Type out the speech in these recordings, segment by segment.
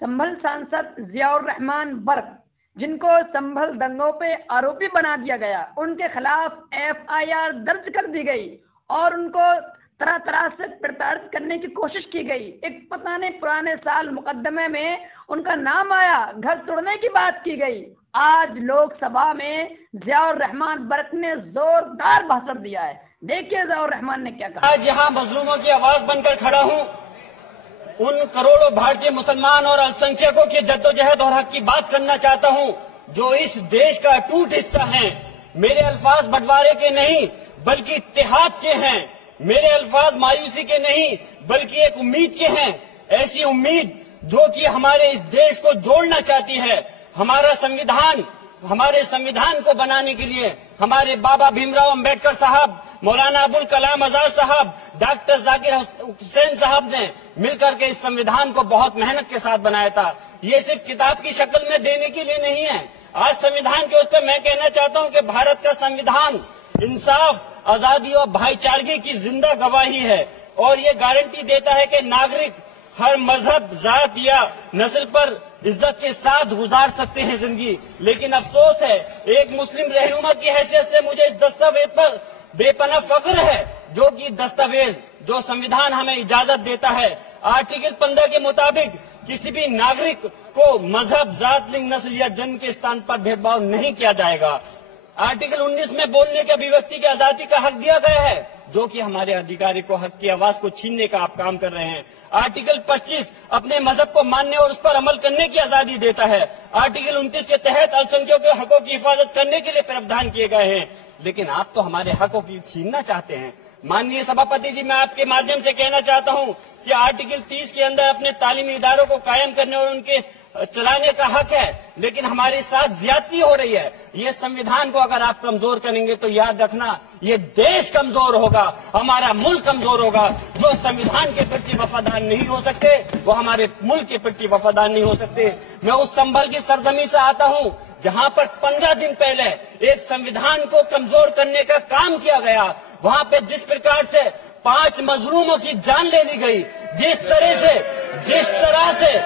संभल सांसद जियाउर रहमान बर्क, जिनको संभल दंगों पे आरोपी बना दिया गया, उनके खिलाफ FIR दर्ज कर दी गई और उनको तरह तरह से प्रताड़ित करने की कोशिश की गई। एक पता नहीं पुराने साल मुकदमे में उनका नाम आया, घर तोड़ने की बात की गई। आज लोकसभा में जियाउर रहमान बर्क ने जोरदार भाषण दिया है। देखिए जियाउर रहमान ने क्या कहा। आज यहाँ मजलूमों की आवाज बनकर खड़ा हूँ, उन करोड़ों भारतीय मुसलमान और अल्पसंख्यकों की जद्दोजहद और हक की बात करना चाहता हूँ जो इस देश का अटूट हिस्सा हैं। मेरे अल्फाज बंटवारे के नहीं बल्कि इत्तेहाद के हैं। मेरे अल्फाज मायूसी के नहीं बल्कि एक उम्मीद के हैं, ऐसी उम्मीद जो कि हमारे इस देश को जोड़ना चाहती है। हमारे संविधान को बनाने के लिए हमारे बाबा भीमराव अंबेडकर साहब, मौलाना अबुल कलाम आजाद साहब, डॉक्टर जाकिर हुसैन साहब ने मिलकर के इस संविधान को बहुत मेहनत के साथ बनाया था। ये सिर्फ किताब की शक्ल में देने के लिए नहीं है। आज संविधान के उस पर मैं कहना चाहता हूँ कि भारत का संविधान इंसाफ, आजादी और भाईचारगी की जिंदा गवाही है और ये गारंटी देता है कि नागरिक हर मजहब, जात या नस्ल पर इज्जत के साथ गुजार सकते हैं जिंदगी। लेकिन अफसोस है, एक मुस्लिम रहनुमा की हैसियत से मुझे इस दस्तावेज पर बेपनाह फख्र है जो कि दस्तावेज जो संविधान हमें इजाजत देता है। आर्टिकल 15 के मुताबिक किसी भी नागरिक को मजहब, जात, लिंग, नस्ल या जन्म के स्थान पर भेदभाव नहीं किया जाएगा। आर्टिकल 19 में बोलने के, अभिव्यक्ति की आजादी का हक दिया गया है जो कि हमारे अधिकारी को हक की आवाज को छीनने का आप काम कर रहे हैं। आर्टिकल 25 अपने मजहब को मानने और उस पर अमल करने की आजादी देता है। आर्टिकल 29 के तहत अल्पसंख्यकों के हकों की हिफाजत करने के लिए प्रावधान किए गए हैं। लेकिन आप तो हमारे हकों की छीनना चाहते हैं। माननीय सभापति जी, मैं आपके माध्यम से कहना चाहता हूं कि आर्टिकल 30 के अंदर अपने तालीमी इदारों को कायम करने और उनके चलाने का हक है, लेकिन हमारे साथ ज्यादती हो रही है। ये संविधान को अगर आप कमजोर करेंगे तो याद रखना ये देश कमजोर होगा, हमारा मुल्क कमजोर होगा। जो संविधान के प्रति वफादार नहीं हो सकते वो हमारे मुल्क के प्रति वफादार नहीं हो सकते। मैं उस संभल की सरजमी से आता हूँ जहाँ पर 15 दिन पहले एक संविधान को कमजोर करने का काम किया गया। वहाँ पे जिस प्रकार से 5 मजलूमों की जान ले ली गई, जिस तरह से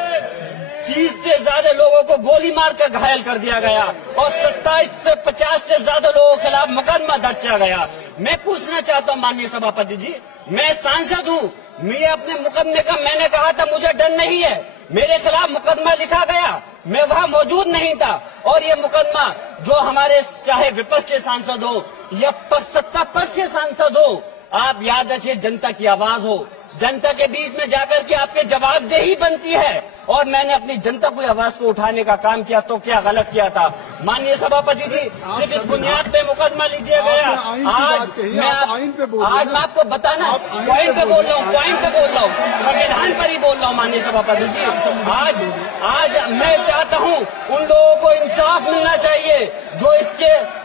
30 से ज्यादा लोगों को गोली मारकर घायल कर दिया गया और 27 से 50 से ज्यादा लोगों के खिलाफ मुकदमा दर्ज किया गया। मैं पूछना चाहता हूँ माननीय सभापति जी, मैं सांसद हूँ, मैं अपने मुकदमे का, मैंने कहा था मुझे डर नहीं है, मेरे खिलाफ मुकदमा लिखा गया, मैं वहाँ मौजूद नहीं था और ये मुकदमा जो हमारे चाहे विपक्ष के सांसद हो या सत्ता पक्ष के सांसद हो, आप याद रखिए जनता की आवाज हो, जनता के बीच में जाकर के आपके जवाबदेही बनती है। और मैंने अपनी जनता की आवाज को उठाने का काम किया तो क्या गलत किया था। माननीय सभापति जी, सिर्फ इस बुनियाद पे मुकदमा लिया गया। आज मैं आपको बताना पॉइंट पे बोल रहा हूँ, संविधान पर ही बोल रहा हूँ। माननीय सभापति जी, आज मैं चाहता हूँ उन लोगों को इंसाफ मिलना चाहिए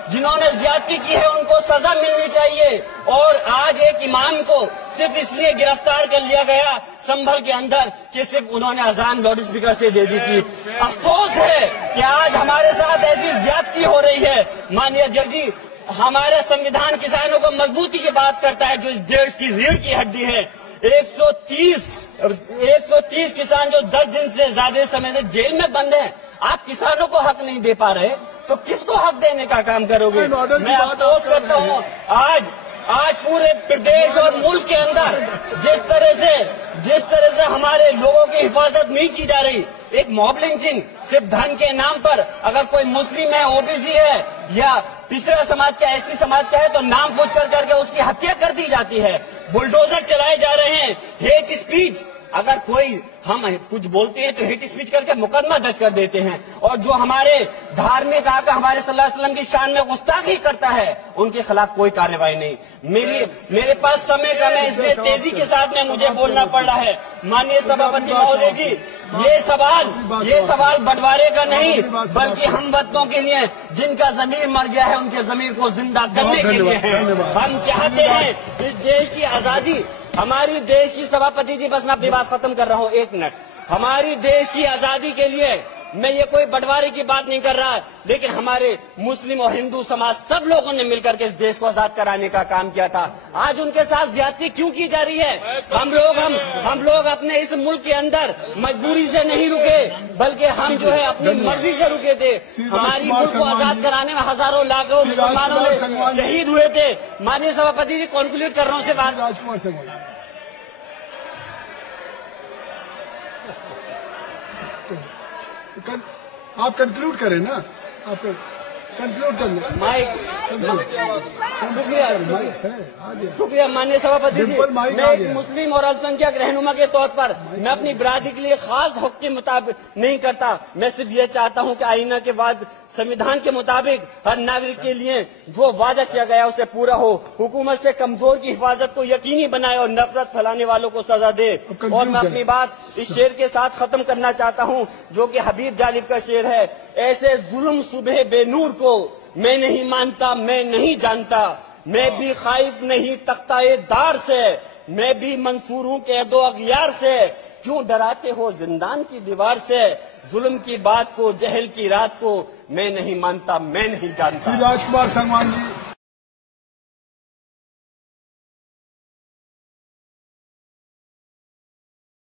जिन्होंने ज्यादती की है, उनको सजा मिलनी चाहिए। और आज एक इमाम को सिर्फ इसलिए गिरफ्तार कर लिया गया संभल के अंदर कि सिर्फ उन्होंने अजान लाउड स्पीकर से दे दी थी। अफसोस है कि आज हमारे साथ ऐसी ज्यादती हो रही है। माननीय अध्यक्ष जी, हमारा संविधान किसानों को मजबूती की बात करता है जो इस देश की रीढ़ की हड्डी है। 130 किसान जो 10 दिन से ज्यादा समय से जेल में बंद हैं, आप किसानों को हक नहीं दे पा रहे तो किसको हक देने का काम करोगे। मैं अफसोस करता हूँ आज पूरे प्रदेश और मुल्क के अंदर जिस तरह से हमारे लोगों की हिफाजत नहीं की जा रही। एक मॉब लिंचिंग सिर्फ धन के नाम पर, अगर कोई मुस्लिम है, ओबीसी है या पिछड़ा समाज का, एससी समाज का है तो नाम पूछ करके उसकी हत्या कर दी जाती है। बुलडोजर चलाए जा रहे हैं। हेट स्पीच, अगर कोई हम कुछ बोलते हैं तो हेट स्पीच करके मुकदमा दर्ज कर देते हैं। और जो हमारे धार्मिक आका हमारे सल्लल्लाहु अलैहि वसल्लम की शान में गुस्ताखी करता है उनके खिलाफ कोई कार्रवाई नहीं। मेरे पास समय कम है, इसलिए तेजी के साथ में मुझे बोलना पड़ रहा है। माननीय सभापति महोदय जी, ये सवाल बंटवारे का नहीं बल्कि हम वतनों के लिए जिनका जमीर मर गया है उनके जमीर को जिंदा करने के लिए है। हम चाहते हैं इस देश की आजादी, हमारी देश की, सभापति जी बस मैं अपनी बात खत्म कर रहा हूँ, 1 मिनट। हमारी देश की आजादी के लिए मैं ये कोई बंटवारे की बात नहीं कर रहा, लेकिन हमारे मुस्लिम और हिंदू समाज सब लोगों ने मिलकर के इस देश को आजाद कराने का काम किया था। आज उनके साथ ज्यादती क्यों की जा रही है? हम लोग अपने इस मुल्क के अंदर मजबूरी से नहीं रुके, बल्कि हम जो है अपनी मर्जी से रुके थे। हमारी मुल्क को आजाद कराने में हजारों लाखों मुसलमानों ने शहीद हुए थे। माननीय सभापति जी, कॉन्क्लूड कर रहा हूँ से बात। राजकुमार संगवान, आप कंक्लूड करें ना, आप कंक्लूड कर लें। शुक्रिया माननीय सभापति जी। मैं एक मुस्लिम और अल्पसंख्यक रहनुमा के तौर पर मैं अपनी बिरादरी के लिए खास हक के मुताबिक नहीं करता। मैं सिर्फ ये चाहता हूँ कि आईना के बाद संविधान के मुताबिक हर नागरिक के लिए जो वादा किया गया उसे पूरा हो, हुकूमत से कमजोर की हिफाजत को यकीनी बनाए और नफरत फैलाने वालों को सजा दे। और मैं अपनी बात इस शेर के साथ खत्म करना चाहता हूँ, जो कि हबीब जालिब का शेर है। ऐसे जुल्म सुबह बेनूर को मैं नहीं मानता, मैं नहीं जानता, मैं भी खाइफ नहीं तख्ताए दार से, मैं भी मंसूर हूँ कैदो अगियार से। क्यों डराते हो जिंदान की दीवार से? जुल्म की बात को, जहल की रात को मैं नहीं मानता, मैं नहीं जानता। राजकुमार संगवान जी।